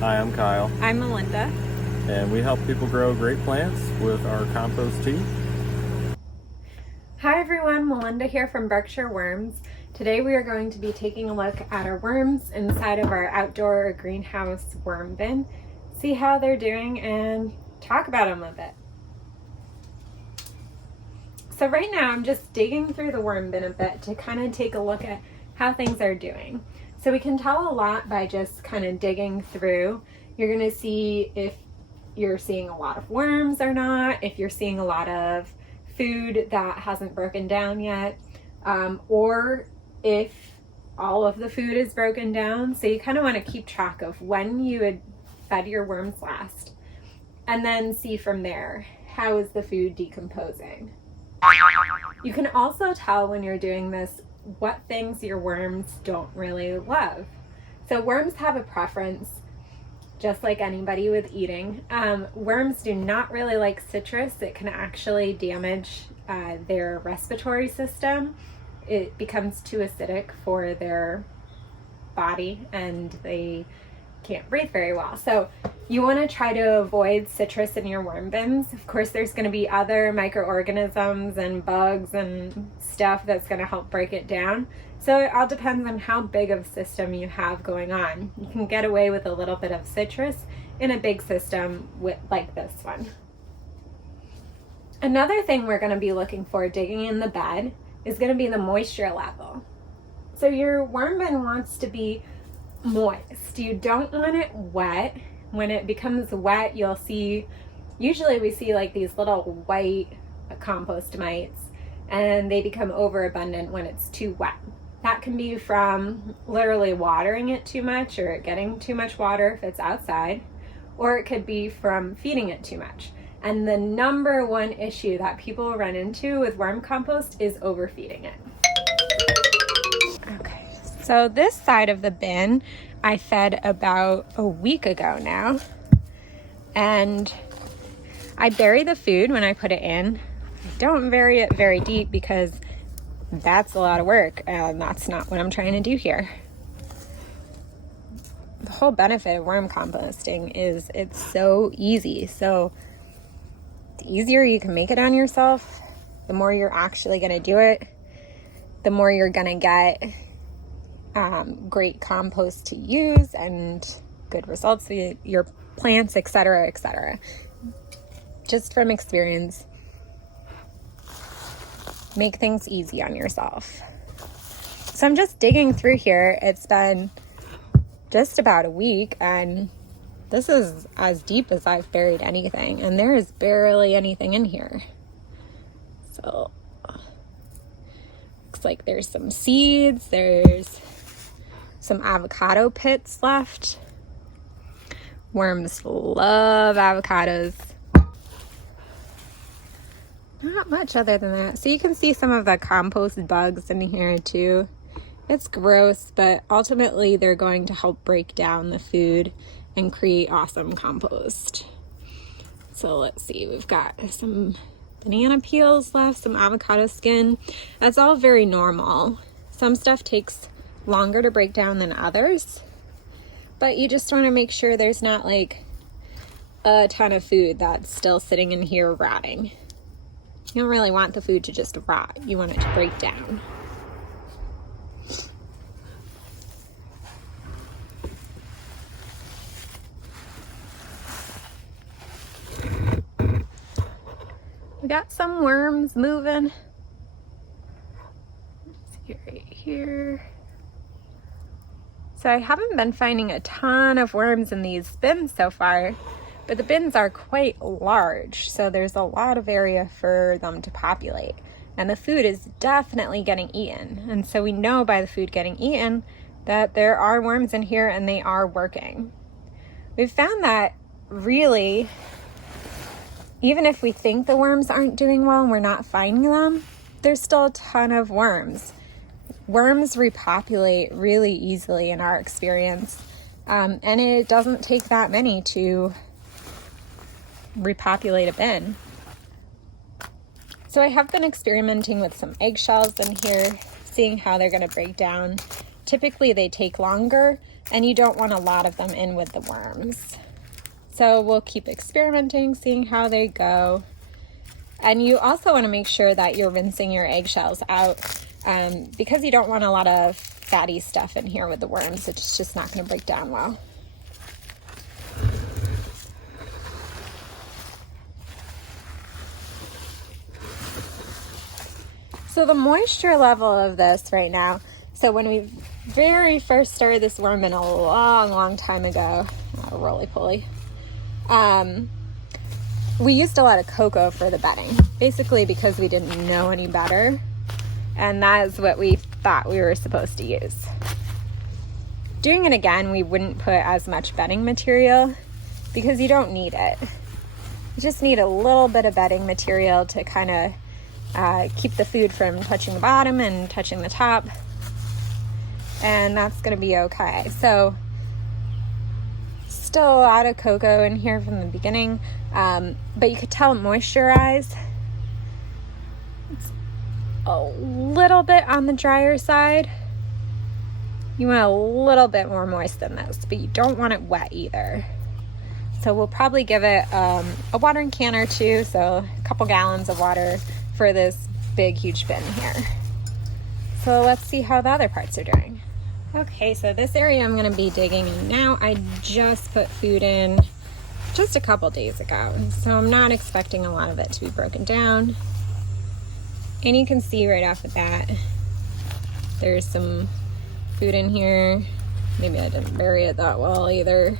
Hi, I'm Kyle, I'm Melinda. and we help people grow great plants with our compost tea. Hi everyone, Melinda here from Berkshire Worms. Today we are going to be taking a look at our worms inside of our outdoor or greenhouse worm bin, see how they're doing, and talk about them a bit. So right now I'm just digging through the worm bin a bit to kind of take a look at how things are doing. So we can tell a lot by just kind of digging through. You're going to see if you're seeing a lot of worms or not, if you're seeing a lot of food that hasn't broken down yet, or if all of the food is broken down. So you kind of want to keep track of when you had fed your worms last, and then see from there, how is the food decomposing? You can also tell when you're doing this what things your worms don't really love. So worms have a preference, just like anybody with eating. Worms do not really like citrus. It can actually damage their respiratory system. It becomes too acidic for their body and they can't breathe very well. So you want to try to avoid citrus in your worm bins. Of course, there's going to be other microorganisms and bugs and stuff that's going to help break it down. So it all depends on how big of a system you have going on. You can get away with a little bit of citrus in a big system like this one. Another thing we're going to be looking for digging in the bed is going to be the moisture level. So your worm bin wants to be moist. You don't want it wet. When it becomes wet, you'll see, usually we see like these little white compost mites, and they become overabundant when it's too wet. That can be from literally watering it too much or getting too much water if it's outside, or it could be from feeding it too much. And the number one issue that people run into with worm compost is overfeeding it. Okay, so this side of the bin I fed about a week ago now, and I bury the food when I put it in. I don't bury it very deep because that's a lot of work, and that's not what I'm trying to do here. The whole benefit of worm composting is it's so easy. So the easier you can make it on yourself, the more you're actually going to do it, the more you're going to get great compost to use and good results for your plants, etc., etc. Just from experience, make things easy on yourself. So I'm just digging through here. It's been just about a week, and this is as deep as I've buried anything, and there is barely anything in here. So looks like there's some seeds, there's some avocado pits left. Worms love avocados. Not much other than that. So you can see some of the compost bugs in here too. It's gross, but ultimately they're going to help break down the food and create awesome compost. So let's see, we've got some banana peels left, some avocado skin. That's all very normal. Some stuff takes longer to break down than others, but you just want to make sure there's not like a ton of food that's still sitting in here rotting. You don't really want the food to just rot. You want it to break down. We got some worms moving. Let's see right here. So I haven't been finding a ton of worms in these bins so far, but the bins are quite large, so there's a lot of area for them to populate. And the food is definitely getting eaten. And so we know by the food getting eaten that there are worms in here and they are working. We've found that really, even if we think the worms aren't doing well and we're not finding them, there's still a ton of worms. Worms repopulate really easily in our experience, and it doesn't take that many to repopulate a bin. So I have been experimenting with some eggshells in here, seeing how they're going to break down. Typically they take longer, and you don't want a lot of them in with the worms. So we'll keep experimenting, seeing how they go. And you also want to make sure that you're rinsing your eggshells out because you don't want a lot of fatty stuff in here with the worms. It's just not going to break down well. So the moisture level of this right now, so when we very first started this worm bin a long time ago, roly-poly, we used a lot of cocoa for the bedding, basically because we didn't know any better, and that is what we thought we were supposed to use. Doing it again, we wouldn't put as much bedding material because you don't need it. You just need a little bit of bedding material to kind of keep the food from touching the bottom and touching the top, and that's going to be okay. So still a lot of cocoa in here from the beginning, but you could tell moisturized. It's a little bit on the drier side. You want a little bit more moist than this, but you don't want it wet either. So we'll probably give it a watering can or two, so a couple gallons of water for this big huge bin here. So let's see how the other parts are doing. Okay, so this area I'm going to be digging in now. I just put food in just a couple days ago, so I'm not expecting a lot of it to be broken down. And you can see right off the bat there's some food in here. Maybe I didn't bury it that well either,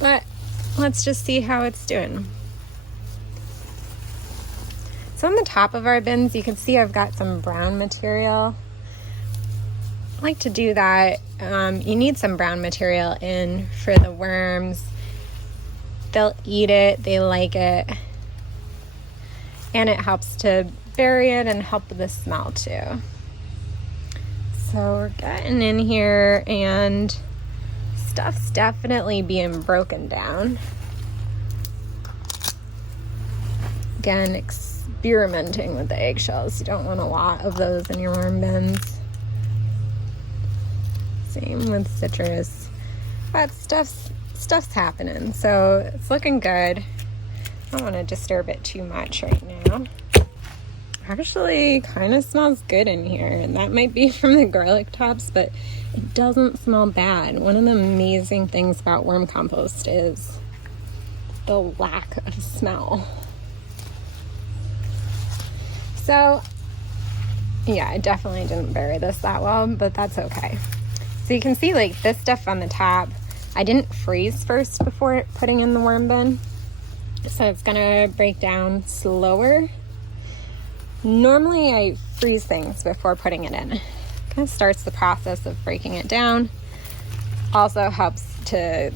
but let's just see how it's doing. So on the top of our bins, you can see I've got some brown material. I like to do that. You need some brown material in for the worms. They'll eat it, they like it, and it helps to bury it and help with the smell too. So we're getting in here and stuff's definitely being broken down. Again, experimenting with the eggshells. You don't want a lot of those in your worm bins. Same with citrus. But stuff's happening, so it's looking good. I don't want to disturb it too much right now. Actually, kind of smells good in here, and that might be from the garlic tops, but it doesn't smell bad. One of the amazing things about worm compost is the lack of smell. So, yeah, I definitely didn't bury this that well, but that's okay. So you can see like this stuff on the top, I didn't freeze first before putting in the worm bin, so it's gonna break down slower. Normally I freeze things before putting it in. Kind of starts the process of breaking it down. Also helps to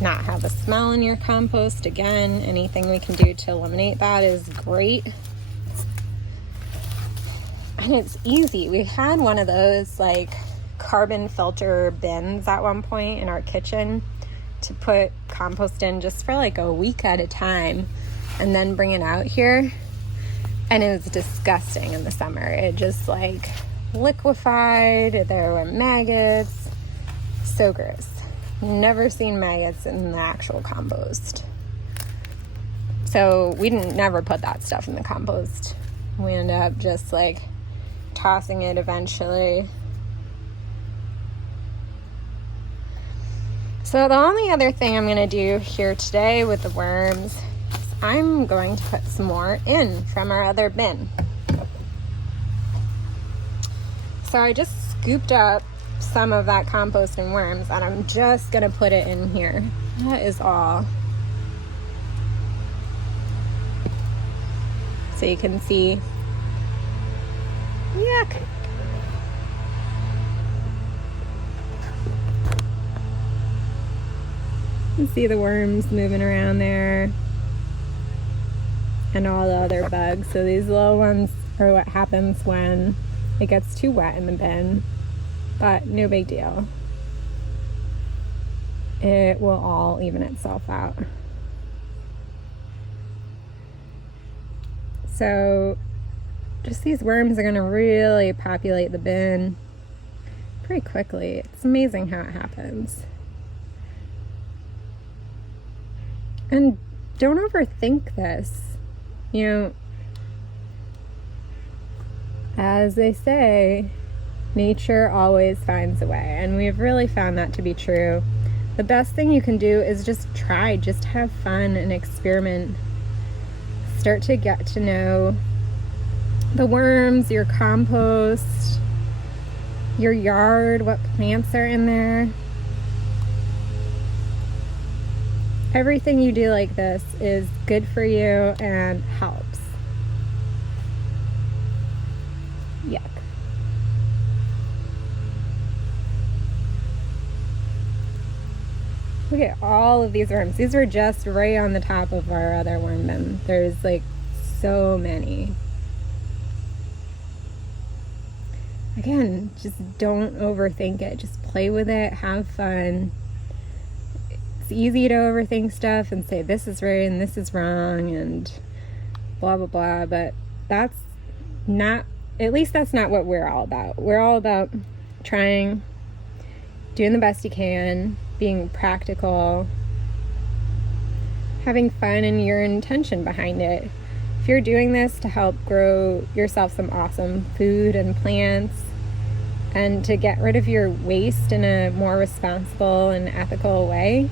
not have a smell in your compost. Again, anything we can do to eliminate that is great. And it's easy. We had one of those like carbon filter bins at one point in our kitchen to put compost in just for like a week at a time and then bring it out here. And it was disgusting in the summer. It just like liquefied. There were maggots. So gross. Never seen maggots in the actual compost. So we never put that stuff in the compost. We ended up just like tossing it eventually. So the only other thing I'm going to do here today with the worms is I'm going to put some more in from our other bin. So I just scooped up some of that composting worms and I'm just going to put it in here. That is all. So you can see. Yuck. You can see the worms moving around there and all the other bugs. So these little ones are what happens when it gets too wet in the bin, but no big deal. It will all even itself out. So just these worms are going to really populate the bin. pretty quickly. It's amazing how it happens. And don't overthink this. You know, as they say, nature always finds a way, and we've really found that to be true. The best thing you can do is just try, just have fun and experiment. Start to get to know the worms, your compost, your yard, what plants are in there. Everything you do like this is good for you and helps. Yuck. Look at all of these worms. These were just right on the top of our other worm bin. There's like so many. Again, just don't overthink it. Just play with it, have fun. It's easy to overthink stuff and say this is right and this is wrong and blah, blah, blah. But that's not, at least that's not what we're all about. We're all about trying, doing the best you can, being practical, having fun, and your intention behind it. If you're doing this to help grow yourself some awesome food and plants and to get rid of your waste in a more responsible and ethical way,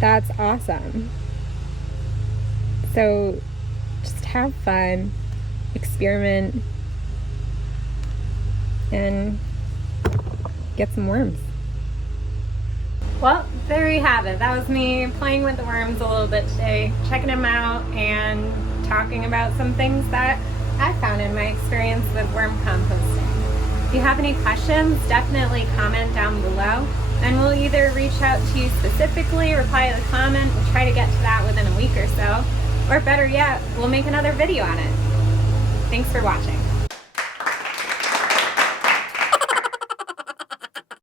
that's awesome. So just have fun, experiment, and get some worms. Well, there you have it. That was me playing with the worms a little bit today, checking them out and talking about some things that I found in my experience with worm composting. If you have any questions, definitely comment down below and we'll either reach out to you specifically, reply to the comment, we'll try to get to that within a week or so, or better yet, we'll make another video on it. Thanks for watching.